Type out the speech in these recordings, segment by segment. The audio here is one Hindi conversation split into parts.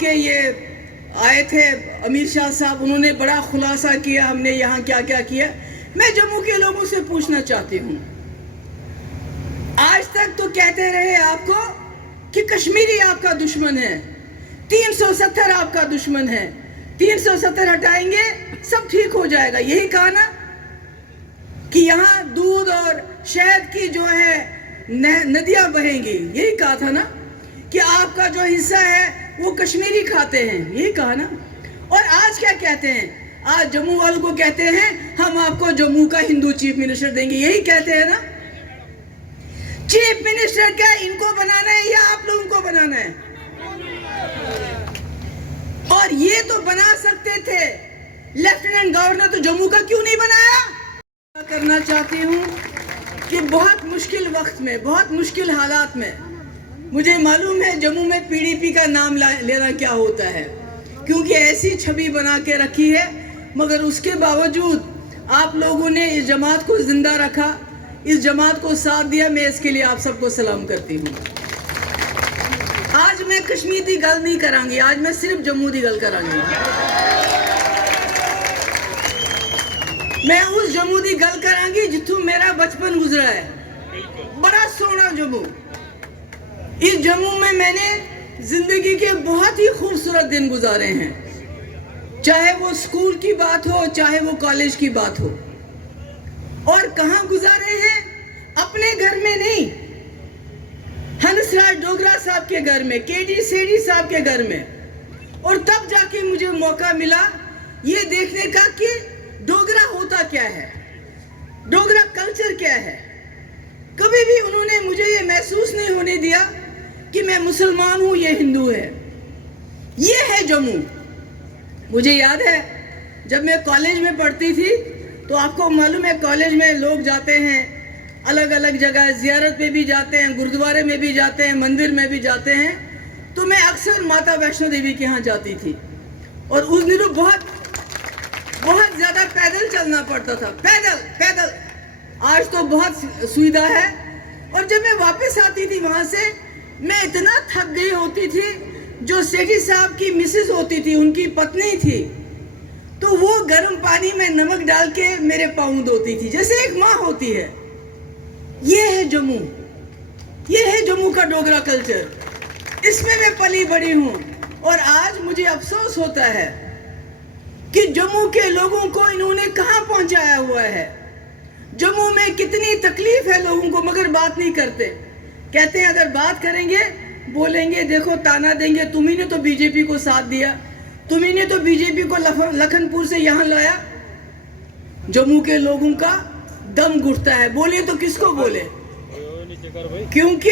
आपके ये आए थे अमीर शाह साहब, उन्होंने बड़ा खुलासा किया हमने यहाँ क्या क्या किया। मैं जम्मू के लोगों से पूछना चाहती हूँ, आज तक तो कहते रहे आपको कि कश्मीरी आपका दुश्मन है, 370 आपका दुश्मन है, 370 हटाएंगे सब ठीक हो जाएगा, यही कहा ना कि यहाँ दूध और शहद की जो है नदियां बहेंगी, यही कहा था ना कि आपका जो हिस्सा है वो कश्मीरी खाते हैं, यही कहा ना। और आज क्या कहते हैं, आज जम्मू वालों को कहते हैं हम आपको जम्मू का हिंदू चीफ मिनिस्टर देंगे, यही कहते हैं ना। चीफ मिनिस्टर क्या इनको बनाना है या आप लोगों को बनाना है? और ये तो बना सकते थे, लेफ्टिनेंट गवर्नर तो जम्मू का क्यों नहीं बनाया? करना चाहती हूँ कि बहुत मुश्किल वक्त में, बहुत मुश्किल हालात में, मुझे मालूम है जम्मू में पीडीपी का नाम लेना क्या होता है, क्योंकि ऐसी छवि बना के रखी है, मगर उसके बावजूद आप लोगों ने इस जमात को जिंदा रखा, इस जमात को साथ दिया। मैं इसके लिए आप सबको सलाम करती हूँ। आज मैं कश्मीर की गल नहीं करांगी, आज मैं सिर्फ जम्मू की गल करांगी। मैं उस जम्मू की गल करांगी जिथों मेरा बचपन गुजरा है, बड़ा सोहना जम्मू। इस जम्मू में मैंने जिंदगी के बहुत ही खूबसूरत दिन गुजारे हैं, चाहे वो स्कूल की बात हो, चाहे वो कॉलेज की बात हो। और कहाँ गुजारे हैं? अपने घर में नहीं, हंसराज डोगरा साहब के घर में, केडी सेठी साहब के घर में। और तब जाके मुझे मौका मिला ये देखने का कि डोगरा होता क्या है, डोगरा कल्चर क्या है। कभी भी उन्होंने मुझे ये महसूस नहीं होने दिया कि मैं मुसलमान हूं, ये हिंदू है। ये है जम्मू। मुझे याद है जब मैं कॉलेज में पढ़ती थी तो आपको मालूम है कॉलेज में लोग जाते हैं अलग अलग जगह, जियारत पे भी जाते हैं, गुरुद्वारे में भी जाते हैं, मंदिर में भी जाते हैं। तो मैं अक्सर माता वैष्णो देवी के यहाँ जाती थी और उस दिनों बहुत ज्यादा पैदल चलना पड़ता था, पैदल। आज तो बहुत सुविधा है। और जब मैं वापस आती थी वहां से, मैं इतना थक गई होती थी। जो सेठी साहब की मिसेस होती थी, उनकी पत्नी थी, तो वो गर्म पानी में नमक डाल के मेरे पाँव धोती थी, जैसे एक माँ होती है। ये है जम्मू, ये है जम्मू का डोगरा कल्चर, इसमें मैं पली बड़ी हूँ। और आज मुझे अफसोस होता है कि जम्मू के लोगों को इन्होंने कहाँ पहुंचाया हुआ है। जम्मू में कितनी तकलीफ है लोगों को, मगर बात नहीं करते। कहते हैं अगर बात करेंगे, बोलेंगे, देखो ताना देंगे, तुम्ही ने तो बीजेपी को साथ दिया, तुम्ही ने तो बीजेपी को लखनपुर से यहाँ लाया। जम्मू के लोगों का दम घुटता है, बोले तो किसको बोले, क्योंकि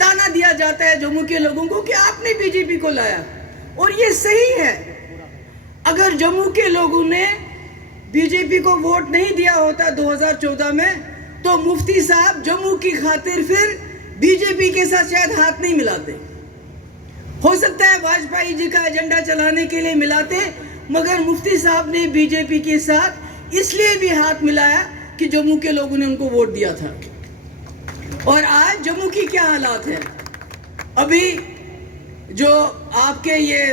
ताना दिया जाता है जम्मू के लोगों को कि आपने बीजेपी को लाया। और ये सही है, अगर जम्मू के लोगों ने बीजेपी को वोट नहीं दिया होता 2014 में, तो मुफ्ती साहब जम्मू की खातिर फिर बीजेपी के साथ शायद हाथ नहीं मिलाते। हो सकता है वाजपेयी जी का एजेंडा चलाने के लिए मिलाते, मगर मुफ्ती साहब ने बीजेपी के साथ इसलिए भी हाथ मिलाया कि जम्मू के लोगों ने उनको वोट दिया था। और आज जम्मू की क्या हालात है? अभी जो आपके ये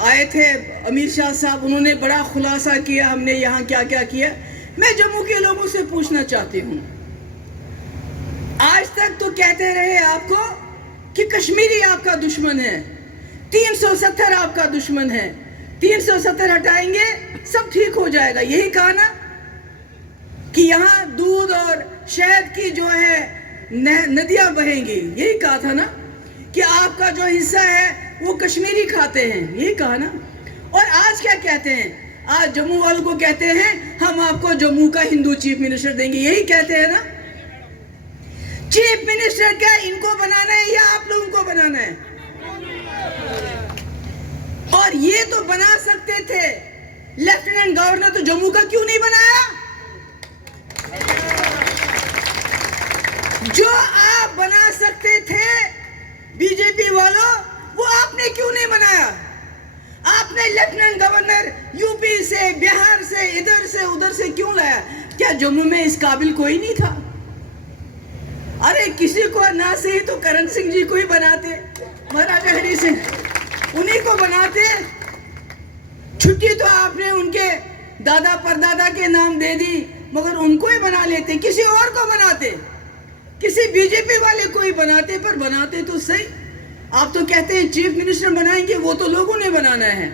आए थे अमीर शाह साहब, उन्होंने बड़ा खुलासा किया हमने यहाँ क्या क्या किया। मैं जम्मू के लोगों से पूछना चाहती हूँ, आज तक तो कहते रहे आपको कि कश्मीरी आपका दुश्मन है, 370 आपका दुश्मन है, 370 हटाएंगे सब ठीक हो जाएगा, यही कहा ना कि यहाँ दूध और शहद की जो है नदियां बहेंगी, यही कहा था ना कि आपका जो हिस्सा है वो कश्मीरी खाते हैं, यही कहा ना। और आज क्या कहते हैं, आज जम्मू वालों को कहते हैं हम आपको जम्मू का हिंदू चीफ मिनिस्टर देंगे, यही कहते हैं ना। चीफ मिनिस्टर क्या इनको बनाना है या आप लोगों को बनाना है? और ये तो बना सकते थे, लेफ्टिनेंट गवर्नर तो जम्मू का क्यों नहीं बनाया? जो आप बना सकते थे बीजेपी वालों, वो आपने क्यों नहीं बनाया? आपने लेफ्टिनेंट गवर्नर यूपी से, बिहार से, इधर से उधर से क्यों लाया? क्या जम्मू में इस काबिल कोई नहीं था? अरे किसी को ना सही तो करण सिंह जी को ही बनाते, महाराजा हरि सिंह, उन्हीं को को बनाते, छुट्टी तो आपने उनके दादा परदादा के नाम दे दी, मगर उनको ही बना लेते, किसी और को बनाते, किसी बीजेपी वाले को ही बनाते, पर बनाते तो सही। आप तो कहते हैं चीफ मिनिस्टर बनाएंगे, वो तो लोगों ने बनाना है।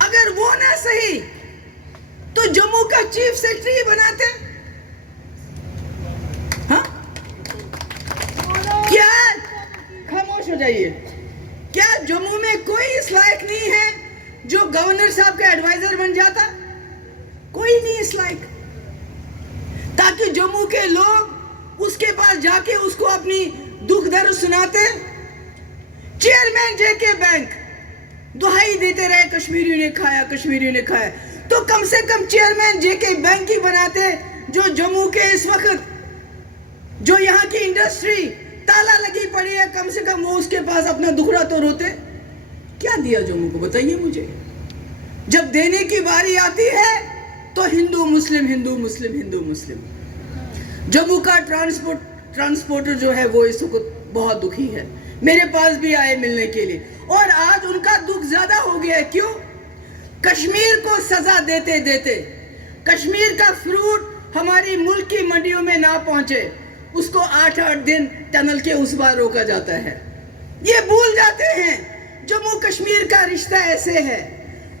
अगर वो ना सही तो जम्मू का चीफ सेक्रेटरी बनाते। हाँ, क्या खामोश हो जाइए। क्या जम्मू में कोई इस लायक नहीं है जो गवर्नर साहब का एडवाइजर बन जाता? कोई नहीं इस लायक, ताकि जम्मू के लोग उसके पास जाके उसको अपनी दुख दर्द सुनाते। चेयरमैन जेके बैंक दुहाई देते रहे, कश्मीरियों ने खाया, कश्मीरियों ने खाया, तो कम से कम चेयरमैन जेके बैंक ही बनाते, जो जम्मू के इस वक्त जो यहाँ की इंडस्ट्री ताला लगी पड़ी है, कम से कम वो उसके पास अपना दुखड़ा तो रोते। क्या दिया जम्मू को, बताइए मुझे। जब देने की बारी आती है तो हिंदू मुस्लिम, हिंदू मुस्लिम, हिंदू मुस्लिम। जम्मू का ट्रांसपोर्टर जो है वो इस वक्त बहुत दुखी है, मेरे पास भी आए मिलने के लिए, और आज उनका दुख ज्यादा हो गया है। क्यों? कश्मीर को सजा देते देते कश्मीर का फ्रूट हमारी मुल्क की मंडियों में ना पहुंचे, उसको 8-8 दिन टनल के उस बार रोका जाता है। ये भूल जाते हैं जम्मू कश्मीर का रिश्ता ऐसे है।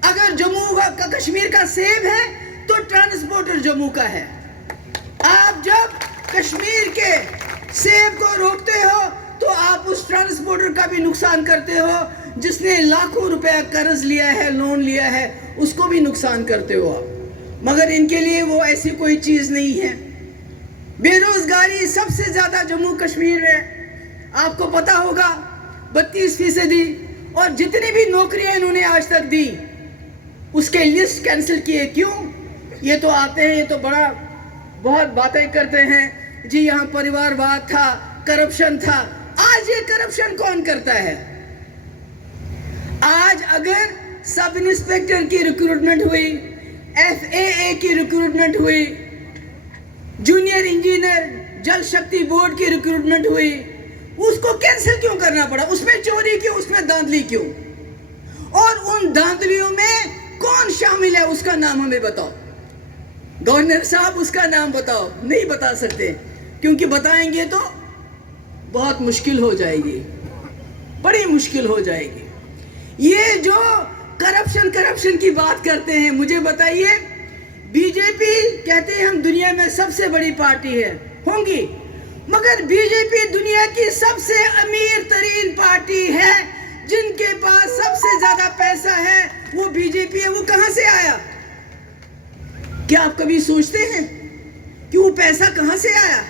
अगर जम्मू का कश्मीर का सेब है तो ट्रांसपोर्टर जम्मू का है। आप जब कश्मीर के सेब को रोकते हो तो आप उस ट्रांसपोर्टर का भी नुकसान करते हो, जिसने लाखों रुपया कर्ज लिया है, लोन लिया है, उसको भी नुकसान करते हो आप। मगर इनके लिए वो ऐसी कोई चीज नहीं है। बेरोजगारी सबसे ज्यादा जम्मू कश्मीर में, आपको पता होगा 32%, और जितनी भी नौकरियां इन्होंने आज तक दी उसके लिस्ट कैंसिल किए। क्यों? ये तो आते हैं, ये तो बहुत बातें करते हैं जी, यहाँ परिवारवाद था, करप्शन था। आज ये करप्शन कौन करता है? आज अगर सब इंस्पेक्टर की रिक्रूटमेंट हुई, FAA की रिक्रूटमेंट हुई, जूनियर इंजीनियर जल शक्ति बोर्ड की रिक्रूटमेंट हुई, उसको कैंसिल क्यों करना पड़ा? उसमें चोरी क्यों, उसमें धांधली क्यों? और उन धांधलियों में कौन शामिल है उसका नाम हमें बताओ। गवर्नर साहब उसका नाम बताओ। नहीं बता सकते, क्योंकि बताएंगे तो बहुत मुश्किल हो जाएगी, बड़ी मुश्किल हो जाएगी। ये जो करप्शन की बात करते हैं, मुझे बताइए, बीजेपी कहते हैं हम दुनिया में सबसे बड़ी पार्टी है, होंगी, मगर बीजेपी दुनिया की सबसे अमीर तरीन पार्टी है, जिनके पास सबसे ज्यादा पैसा है वो बीजेपी है। वो कहां से आया? क्या आप कभी सोचते हैं कि वो पैसा कहां से आया?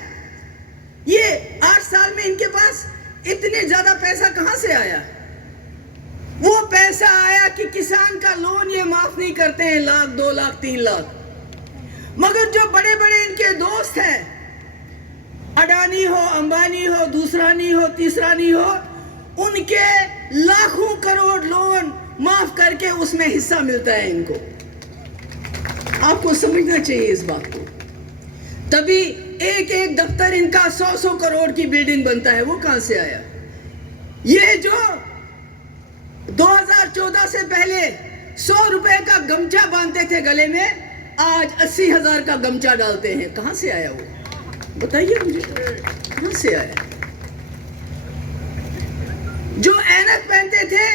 ये 8 साल में इनके पास इतने ज्यादा पैसा कहां से आया? वो पैसा आया कि किसान का लोन ये माफ नहीं करते हैं, 1 लाख, 2 लाख, 3 लाख। मगर जो बड़े बड़े इनके दोस्त हैं, अडानी हो, अंबानी हो, दूसरा नहीं हो, तीसरा नहीं हो, उनके लाखों करोड़ लोन माफ करके उसमें हिस्सा मिलता है इनको। आपको समझना चाहिए इस बात को। तभी एक एक दफ्तर इनका 100-100 करोड़ की बिल्डिंग बनता है। वो कहां से आया? ये जो 2014 से पहले 100 रुपए का गमछा बांधते थे गले में, आज 80,000 का गमछा डालते हैं। कहां से आया वो? बताइए मुझे, कहां से आया? जो ऐनक पहनते थे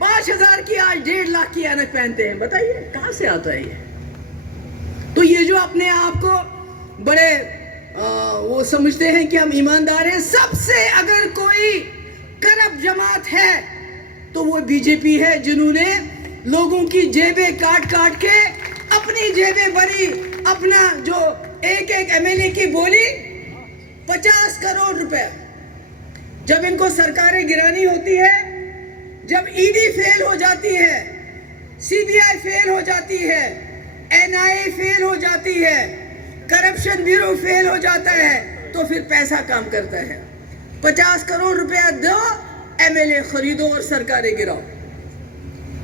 5,000 की, आज 1.5 लाख की ऐनक पहनते हैं। बताइए कहां से आता है ये? तो ये जो अपने आप को बड़े वो समझते हैं कि हम ईमानदार हैं, सबसे अगर कोई करप्ट जमात है तो वो बीजेपी है, जिन्होंने लोगों की जेबें काट काट के अपनी जेबें भरी। अपना जो एक MLA की बोली 50 करोड़ रुपए। जब इनको सरकारें गिरानी होती है, जब ED फेल हो जाती है, CBI फेल हो जाती है, NIA फेल हो जाती है, करप्शन ब्यूरो फेल हो जाता है, तो फिर पैसा काम करता है। 50 करोड़ रुपया दो, MLA खरीदो और सरकारें गिराओ।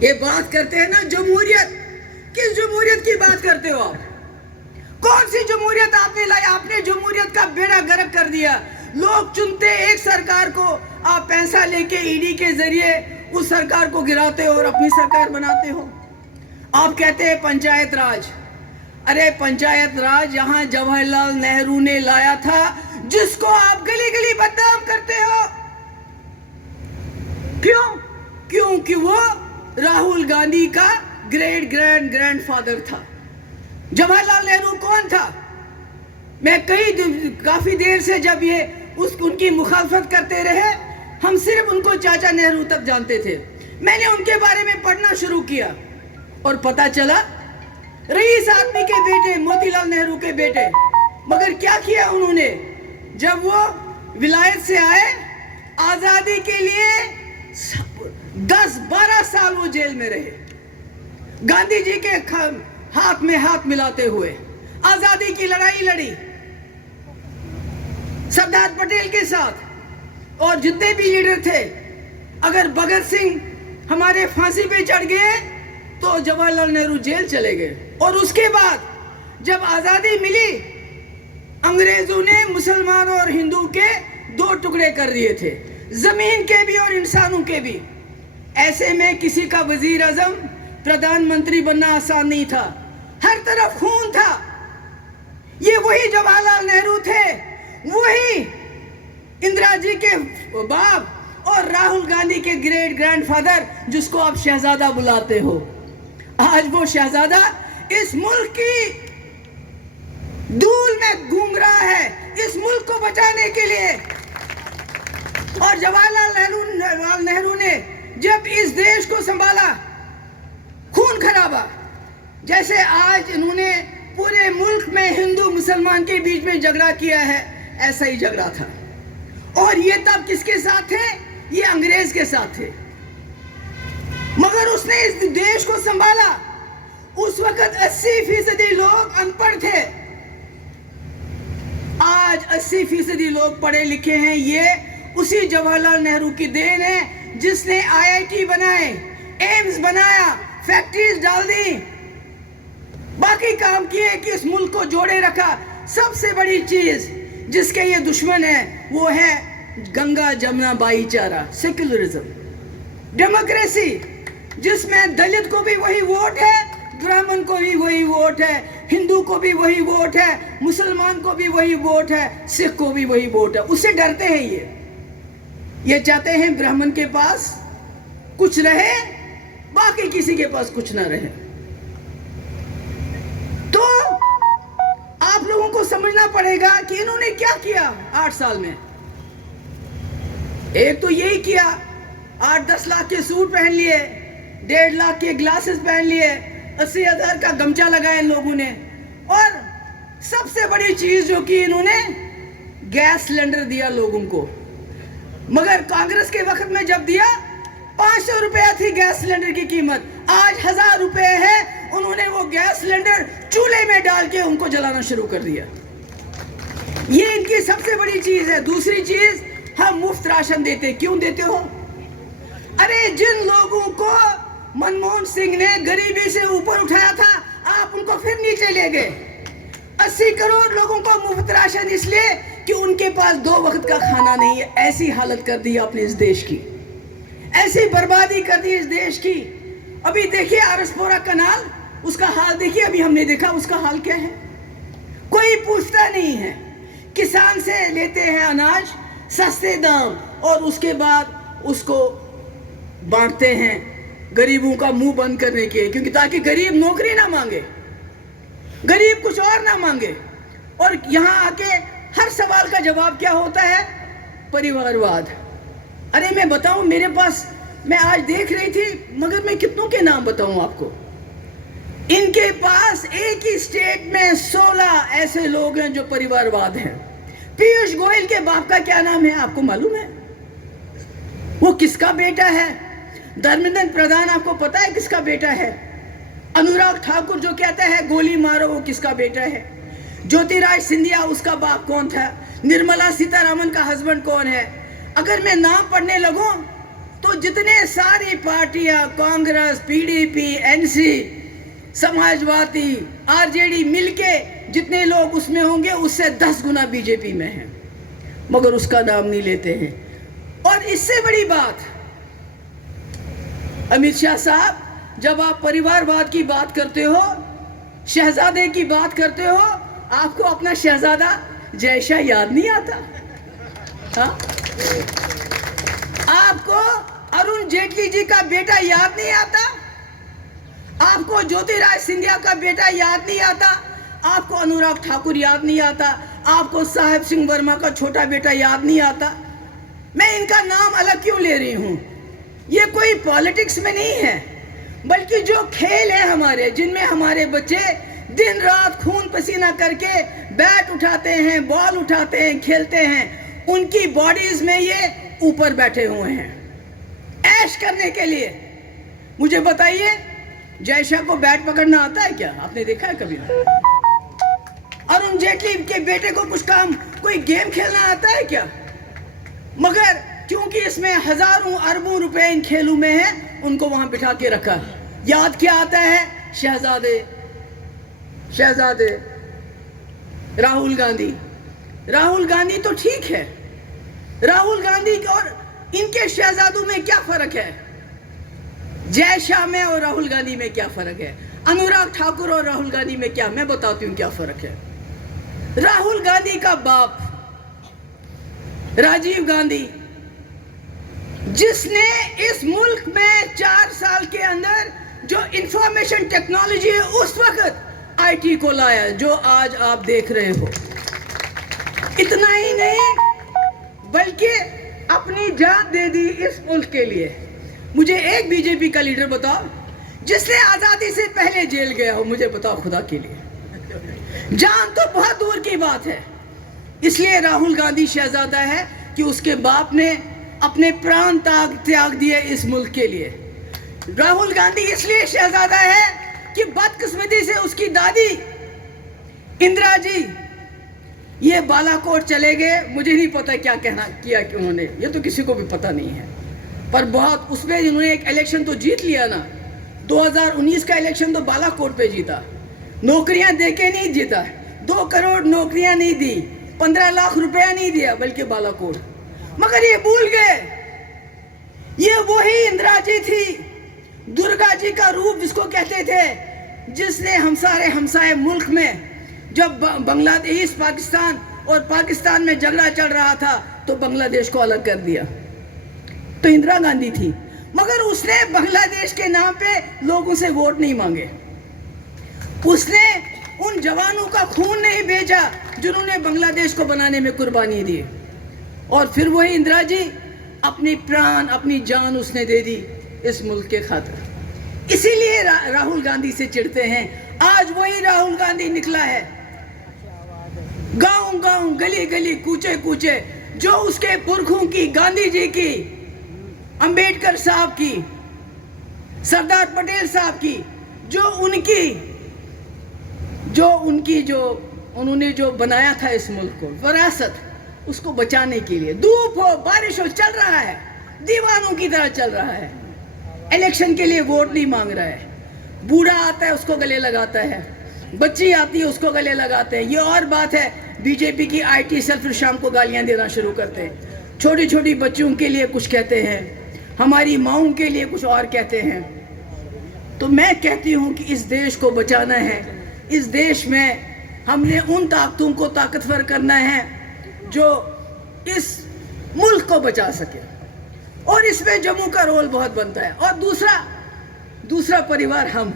ये बात करते हैं ना जमहूरियत। किस जमहूरियत की बात करते हो आप? कौन सी जमहूरियत आपने लाई? आपने जमहूरियत का बेड़ा गर्क कर दिया। लोग चुनते एक सरकार को, आप पैसा लेके ED के जरिए उस सरकार को गिराते हो और अपनी सरकार बनाते हो। आप कहते हैं पंचायत राज। अरे पंचायत राज यहाँ जवाहरलाल नेहरू ने लाया था, जिसको आप गली गली बदनाम करते हो। क्यों? क्योंकि वो राहुल गांधी का ग्रेट ग्रैंडफादर था। जवाहरलाल नेहरू कौन था? मैं काफी देर से जब ये उनकी मुखालफत करते रहे, हम सिर्फ उनको चाचा नेहरू तक जानते थे। मैंने उनके बारे में पढ़ना शुरू किया और पता चला रईस आदमी के बेटे, मोतीलाल नेहरू के बेटे। मगर क्या किया उन्होंने? जब वो विलायत से आए, आजादी के लिए 10-12 साल वो जेल में रहे, गांधी जी के हाथ में हाथ मिलाते हुए आजादी की लड़ाई लड़ी सरदार पटेल के साथ। और जितने भी लीडर थे, अगर भगत सिंह हमारे फांसी पे चढ़ गए तो जवाहरलाल नेहरू जेल चले गए। और उसके बाद जब आजादी मिली, अंग्रेजों ने मुसलमान और हिंदू के 2 टुकड़े कर दिए थे, जमीन के भी और इंसानों के भी। ऐसे में किसी का वजीर आजम, प्रधानमंत्री बनना आसान नहीं था, हर तरफ खून था। ये वही जवाहरलाल नेहरू थे, वही इंदिरा जी के बाप और राहुल गांधी के ग्रेट ग्रैंडफादर, जिसको आप शहजादा बुलाते हो। आज वो शहजादा इस मुल्क की धूल में घूम रहा है, इस मुल्क को बचाने के लिए। और जवाहरलाल नेहरू ने जब इस देश को संभाला, खून खराबा, जैसे आज इन्होंने पूरे मुल्क में हिंदू मुसलमान के बीच में झगड़ा किया है, ऐसा ही झगड़ा था। और ये तब किसके साथ थे? ये अंग्रेज के साथ थे। मगर उसने इस देश को संभाला। उस वक्त 80% लोग अनपढ़ थे, आज 80% लोग पढ़े लिखे हैं। ये उसी जवाहरलाल नेहरू की देन है, जिसने IIT बनाए, एम्स बनाया, फैक्ट्रीज डाल दी, बाकी काम किए कि इस मुल्क को जोड़े रखा। सबसे बड़ी चीज जिसके ये दुश्मन है वो है गंगा जमुना भाईचारा, सेक्युलरिज्म, डेमोक्रेसी, जिसमें दलित को भी वही वोट है, ब्राह्मण को भी वही वोट है, हिंदू को भी वही वोट है, मुसलमान को भी वही वोट है, सिख को भी वही वोट है। उससे डरते हैं ये चाहते हैं ब्राह्मण के पास कुछ रहे, बाकी किसी के पास कुछ ना रहे। तो आप लोगों को समझना पड़ेगा कि इन्होंने क्या किया 8 साल में। एक तो यही किया, 8-10 लाख के सूट पहन लिए, 1.5 लाख के ग्लासेस पहन लिए, 80,000 का गमछा लगाया इन लोगों ने। और सबसे बड़ी चीज जो की इन्होंने गैस सिलेंडर दिया लोगों को। मगर कांग्रेस के वक्त में जब दिया, 500 रुपया थी गैस सिलेंडर की कीमत, आज 1000 रुपए है। उन्होंने वो गैस सिलेंडर चूल्हे में डाल के उनको जलाना शुरू कर दिया। ये इनकी सबसे बड़ी चीज है। दूसरी चीज, हम मुफ्त राशन देते। क्यों देते हो? अरे जिन लोगों को मनमोहन सिंह ने गरीबी से ऊपर उठाया था, आप उनको फिर नीचे ले गए। 80 करोड़ लोगों को मुफ्त राशन इसलिए कि उनके पास 2 वक्त का खाना नहीं है। ऐसी हालत कर दी आपने इस देश की, ऐसी बर्बादी कर दी इस देश की। अभी देखिए आरसपोरा कनाल, उसका हाल देखिए, अभी हमने देखा उसका हाल क्या है। कोई पूछता नहीं है। किसान से लेते हैं अनाज सस्ते दाम और उसके बाद उसको बांटते हैं गरीबों का मुंह बंद करने के, क्योंकि ताकि गरीब नौकरी ना मांगे, गरीब कुछ और ना मांगे। और यहां आके हर सवाल का जवाब क्या होता है? परिवारवाद। अरे मैं बताऊं, मेरे पास, मैं आज देख रही थी, मगर मैं कितनों के नाम बताऊं आपको। इनके पास एक ही स्टेट में 16 ऐसे लोग हैं जो परिवारवाद हैं। पीयूष गोयल के बाप का क्या नाम है आपको मालूम है? वो किसका बेटा है? धर्मेंद्र प्रधान आपको पता है किसका बेटा है? अनुराग ठाकुर जो कहता है गोली मारो, वो किसका बेटा है? ज्योतिराज सिंधिया, उसका बाप कौन था? निर्मला सीतारामन का हस्बैंड कौन है? अगर मैं नाम पढ़ने लगूं तो जितने सारी पार्टियां, Congress, PDP, NC, Samajwadi, RJD मिलके जितने लोग उसमें होंगे, उससे 10 गुना बीजेपी में है, मगर उसका नाम नहीं लेते हैं। और इससे बड़ी बात, अमित शाह साहब, जब आप परिवारवाद की बात करते हो, शहजादे की बात करते हो, आपको अपना शहजादा जय शाह याद नहीं आता? हाँ? आपको अरुण जेटली जी का बेटा याद नहीं आता? आपको ज्योतिराज सिंधिया का बेटा याद नहीं आता? आपको अनुराग ठाकुर याद नहीं आता? आपको साहेब सिंह वर्मा का छोटा बेटा याद नहीं आता? मैं इनका नाम अलग क्यों ले रही हूं? ये कोई पॉलिटिक्स में नहीं है, बल्कि जो खेल है हमारे, जिनमें हमारे बच्चे दिन रात खून पसीना करके बैट उठाते हैं, बॉल उठाते हैं, खेलते हैं, उनकी बॉडीज में ये ऊपर बैठे हुए हैं ऐश करने के लिए। मुझे बताइए, जय शाह को बैट पकड़ना आता है क्या? आपने देखा है कभी? अरुण जेटली के बेटे को कुछ काम, कोई गेम खेलना आता है क्या? मगर क्योंकि इसमें हजारों अरबों रुपए इन खेलों में है, उनको वहां बिठा के रखा। याद क्या आता है? शहजादे, शहजादे। राहुल गांधी, राहुल गांधी तो ठीक है, राहुल गांधी और इनके शहजादों में क्या फर्क है? जय शाह में और राहुल गांधी में क्या फर्क है? अनुराग ठाकुर और राहुल गांधी में क्या, मैं बताती हूं क्या फर्क है। राहुल गांधी का बाप राजीव गांधी, जिसने इस मुल्क में 4 साल के अंदर जो इंफॉर्मेशन टेक्नोलॉजी है, उस वक्त आईटी को लाया, जो आज आप देख रहे हो। इतना ही नहीं, बल्कि अपनी जान दे दी इस मुल्क के लिए। मुझे एक बीजेपी का लीडर बताओ जिसने आजादी से पहले जेल गया हो, मुझे बताओ खुदा के लिए। जान तो बहुत दूर की बात है। इसलिए राहुल गांधी शहजादा है कि उसके बाप ने अपने प्राण त्याग दिए इस मुल्क के लिए। राहुल गांधी इसलिए शहजादा है कि बदकिस्मती से उसकी दादी इंदिरा जी ये बालाकोट चले गए। मुझे नहीं पता क्या कहना किया कि उन्होंने, ये तो किसी को भी पता नहीं है, पर बहुत उसमें इन्होंने एक इलेक्शन तो जीत लिया ना। 2019 का इलेक्शन तो बालाकोट पे जीता, नौकरियां देके नहीं जीता। 2 करोड़ नौकरियां नहीं दी, 15 लाख रुपया नहीं दिया, बल्कि बालाकोट। मगर ये भूल गए, ये वही इंदिरा जी थी, दुर्गा जी का रूप जिसको कहते थे, जिसने हमसाए मुल्क में जब बांग्लादेश, पाकिस्तान और पाकिस्तान में झगड़ा चल रहा था तो बांग्लादेश को अलग कर दिया, तो इंदिरा गांधी थी। मगर उसने बांग्लादेश के नाम पे लोगों से वोट नहीं मांगे, उसने उन जवानों का खून नहीं भेजा जिन्होंने बांग्लादेश को बनाने में कुर्बानी दी। और फिर वही इंदिरा जी अपनी प्राण, अपनी जान उसने दे दी इस मुल्क के खातिर। इसीलिए राहुल गांधी से चिढ़ते हैं। आज वही राहुल गांधी निकला है, गांव गांव, गली गली, कूचे कूचे, जो उसके पुरखों की, गांधी जी की, अंबेडकर साहब की, सरदार पटेल साहब की, जो उन्होंने जो बनाया था इस मुल्क को, विरासत, उसको बचाने के लिए धूप हो बारिश हो चल रहा है, दीवानों की तरह चल रहा है। इलेक्शन के लिए वोट नहीं मांग रहा है। बूढ़ा आता है उसको गले लगाता है, बच्ची आती है उसको गले लगाते हैं। ये और बात है, बीजेपी की आईटी सेल फिर शाम को गालियां देना शुरू करते हैं। छोटी छोटी बच्चियों के लिए कुछ कहते हैं, हमारी माओं के लिए कुछ और कहते हैं। तो मैं कहती हूं कि इस देश को बचाना है। इस देश में हमने उन ताकतों को ताकतवर करना है जो इस मुल्क को बचा सके, और इसमें जम्मू का रोल बहुत बनता है। और दूसरा परिवार हम,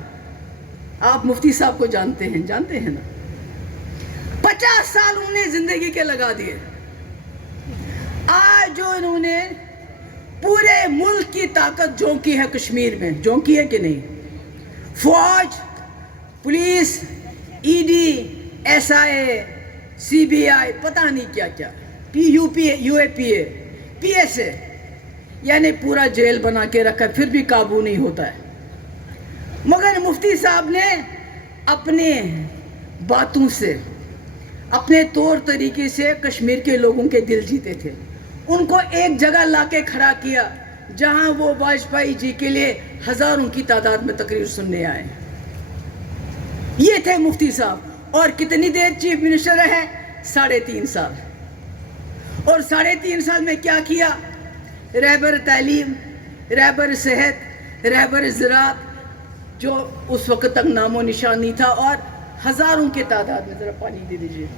आप मुफ्ती साहब को जानते हैं ना, 50 साल उन्होंने जिंदगी के लगा दिए। आज जो इन्होंने पूरे मुल्क की ताकत झोंकी है, कश्मीर में झोंकी है कि नहीं? फौज, पुलिस, ईडी, एसआईए, सीबीआई, पता नहीं क्या क्या, यूएपीए, पीएसए, यानी पूरा जेल बना के रखा, फिर भी काबू नहीं होता है। मगर मुफ्ती साहब ने अपने बातों से, अपने तौर तरीके से कश्मीर के लोगों के दिल जीते थे। उनको एक जगह लाके खड़ा किया जहां वो वाजपेयी जी के लिए हजारों की तादाद में तकरीर सुनने आए। ये थे मुफ्ती साहब। और कितनी देर चीफ मिनिस्टर रहे? 3.5 साल। और 3.5 साल में क्या किया? रहबर तालीम, रहबर सेहत, रहबर ज़राअत जो उस वक्त तक नामो निशान नहीं था, और हज़ारों के तादाद में। ज़रा पानी दे दीजिए।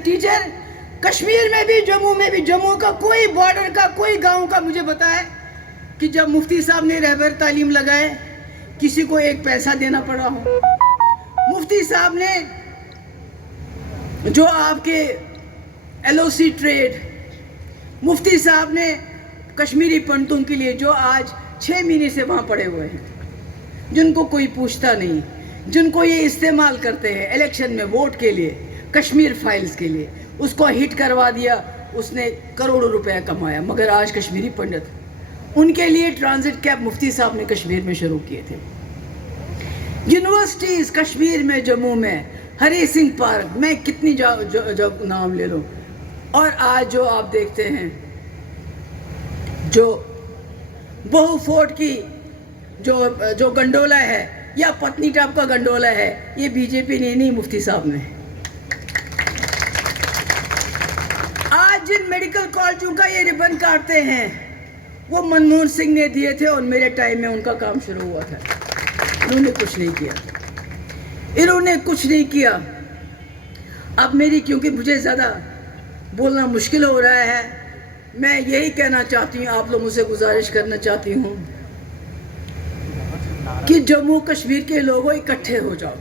टीचर कश्मीर में भी, जम्मू में भी, जम्मू का कोई बॉर्डर का कोई गांव का मुझे बताए कि जब मुफ्ती साहब ने रहबर तालीम लगाए किसी को एक पैसा देना पड़ा हो। मुफ्ती साहब ने जो आपके LOC ट्रेड, मुफ्ती साहब ने कश्मीरी पंडितों के लिए जो आज 6 महीने से वहाँ पड़े हुए हैं, जिनको कोई पूछता नहीं, जिनको ये इस्तेमाल करते हैं इलेक्शन में वोट के लिए, कश्मीर फाइल्स के लिए, उसको हिट करवा दिया, उसने करोड़ों रुपया कमाया। मगर आज कश्मीरी पंडित, उनके लिए ट्रांजिट कैंप मुफ्ती साहब ने कश्मीर में शुरू किए थे। यूनिवर्सिटीज़ कश्मीर में, जम्मू में, हरी सिंह पार्क, मैं कितनी नाम ले लूँ। और आज जो आप देखते हैं, जो बहु फोर्ट की जो गंडोला है या पत्नीटॉप का गंडोला है, ये बीजेपी ने नहीं, मुफ्ती साहब ने। आज जिन मेडिकल कॉलेजों का ये रिबन काटते हैं, वो मनमोहन सिंह ने दिए थे, और मेरे टाइम में उनका काम शुरू हुआ था। इन्होंने कुछ नहीं किया, इन्होंने कुछ नहीं किया। अब मेरी, क्योंकि मुझे ज़्यादा बोलना मुश्किल हो रहा है, मैं यही कहना चाहती हूँ, आप लोगों से गुजारिश करना चाहती हूँ कि जम्मू कश्मीर के लोगों इकट्ठे हो जाओ।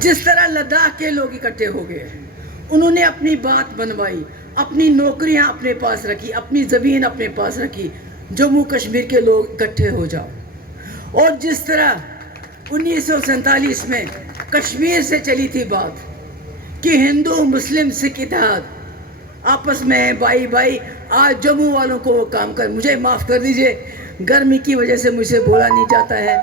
जिस तरह लद्दाख के लोग इकट्ठे हो गए, उन्होंने अपनी बात बनवाई, अपनी नौकरियां अपने पास रखी, अपनी ज़मीन अपने पास रखी। जम्मू कश्मीर के लोग इकट्ठे हो जाओ। और जिस तरह 1947 में कश्मीर से चली थी बात कि हिंदू मुस्लिम सिख इत्तेहाद आपस में भाई भाई, आज जम्मू वालों को वो काम कर, मुझे माफ़ कर दीजिए, गर्मी की वजह से मुझे बोला नहीं जाता है।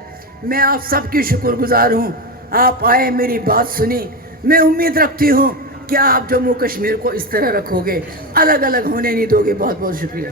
मैं आप सबकी शुक्रगुजार हूँ, आप आए, मेरी बात सुनी। मैं उम्मीद रखती हूँ कि आप जम्मू कश्मीर को इस तरह रखोगे, अलग अलग होने नहीं दोगे। बहुत बहुत शुक्रिया।